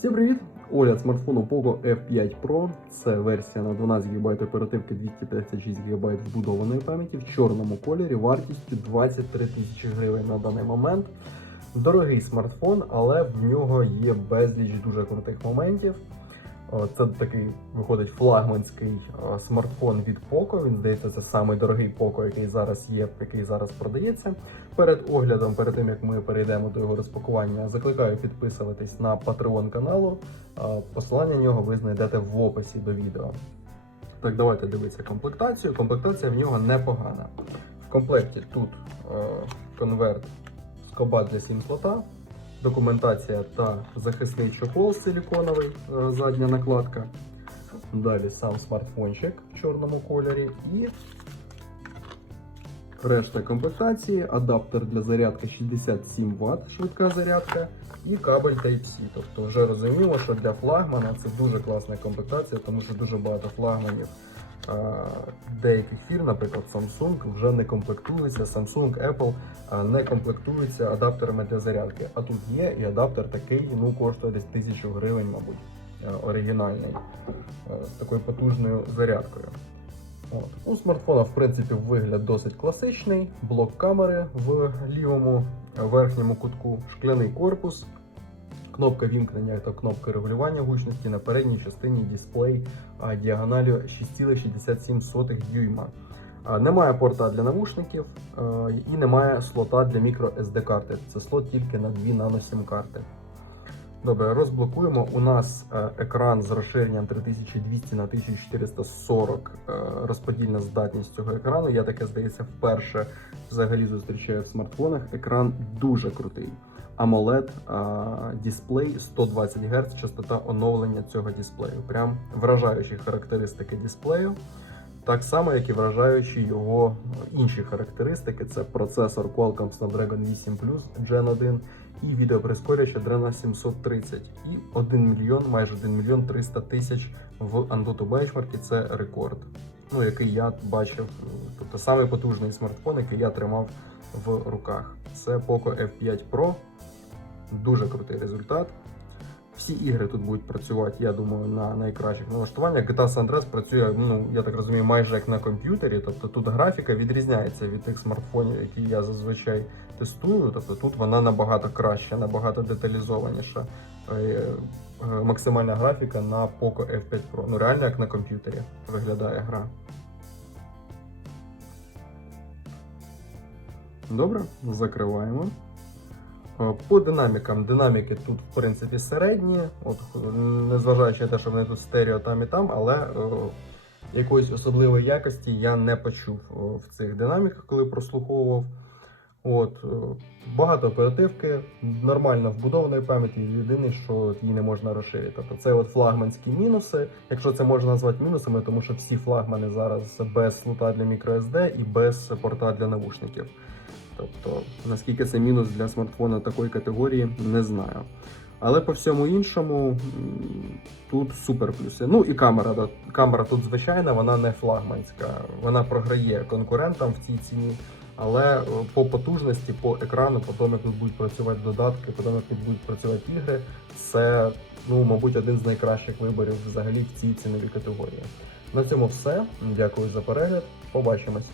Всім привіт! Огляд смартфону Poco F5 Pro. Це версія на 12 ГБ оперативки 256 ГБ вбудованої пам'яті в чорному кольорі вартістю 23 тисячі гривень на даний момент. Дорогий смартфон, але в нього є безліч дуже крутих моментів. О, Це такий виходить флагманський е, смартфон від Poco. Він здається, це самий дорогий Poco, який зараз є, який зараз продається. Перед оглядом, перед тим як ми перейдемо до його розпакування, закликаю підписуватись на Patreon каналу. Е, Посилання нього ви знайдете в описі до відео. Так, давайте дивитися комплектацію. Комплектація в нього непогана. В комплекті тут е, конверт скоба для SIM слота, документація та захисний чохол силіконовий, е, задня накладка. Далі сам смартфончик в чорному кольорі і решта комплектації, адаптер для зарядки 67 Вт, швидка зарядка і кабель Type-C. Тобто вже розуміло, що для флагмана це дуже класна комплектація, тому що дуже багато флагманів деяких фірм, наприклад, Samsung, вже не комплектуються. Samsung, Apple не комплектуються адаптерами для зарядки. А тут є і адаптер такий, ну коштує десь тисячу гривень, мабуть, е, оригінальний, е, з такою потужною зарядкою. От. У смартфона, в принципі, вигляд досить класичний. Блок камери в лівому е, верхньому кутку, шкляний корпус, кнопка вімкнення та кнопка регулювання гучності на передній частині дисплей діагоналю 6,67 дюйма. Немає порта для навушників і немає слота для micro SD карти. Це слот тільки на дві нано сім карти. Добре, розблокуємо. У нас е, екран з розширенням 3200 на 1440 е, розподільна здатність цього екрану. Я таке здається вперше взагалі зустрічаю в смартфонах. Екран дуже крутий. AMOLED е, дисплей 120 Гц, частота оновлення цього дисплею. Прям вражаючі характеристики дисплею. Так само, як і вражаючі його інші характеристики, це процесор Qualcomm Snapdragon 8 Plus Gen 1 і відеоприскорювач Adreno 730 і 1 мільйон, майже 1 мільйон 300 тисяч в Antutu Benchmark, це рекорд, ну, який я бачив, тобто самий потужний смартфон, який я тримав в руках. Це Poco F5 Pro. Дуже крутий результат. Всі ігри тут будуть працювати, я думаю, на найкращих налаштуваннях. GTA San Andreas працює, ну я так розумію, майже як на комп'ютері. Тобто тут графіка відрізняється від тих смартфонів, які я зазвичай тестую. Тобто тут вона набагато краща, набагато деталізованіша. Е, е, Максимальна графіка на Poco F5 Pro. Ну реально як на комп'ютері виглядає гра. Добре, закриваємо. Е, По динамікам, динаміки тут, в принципі, середні, от, незважаючи на те, що вони тут стерео там і там, але е, якоїсь особливої якості я не почув е, в цих динаміках, коли прослуховував. От, багато оперативки, нормально вбудованої пам'яті, єдине, що її не можна розширити. Тобто це от флагманські мінуси, якщо це можна назвати мінусами, тому що всі флагмани зараз без слота для microSD і без порта для навушників. Тобто, наскільки це мінус для смартфона такої категорії, не знаю. Але по всьому іншому тут супер плюси. Ну і камера. Камера тут звичайна, вона не флагманська. Вона програє конкурентам в цій ціні. Але е, по потужності, по екрану, по тому, як тут будуть працювати додатки, по тому, як тут будуть працювати ігри, це, ну, мабуть, один з найкращих виборів взагалі в цій ціновій категорії. На цьому все. Дякую за перегляд. Побачимось.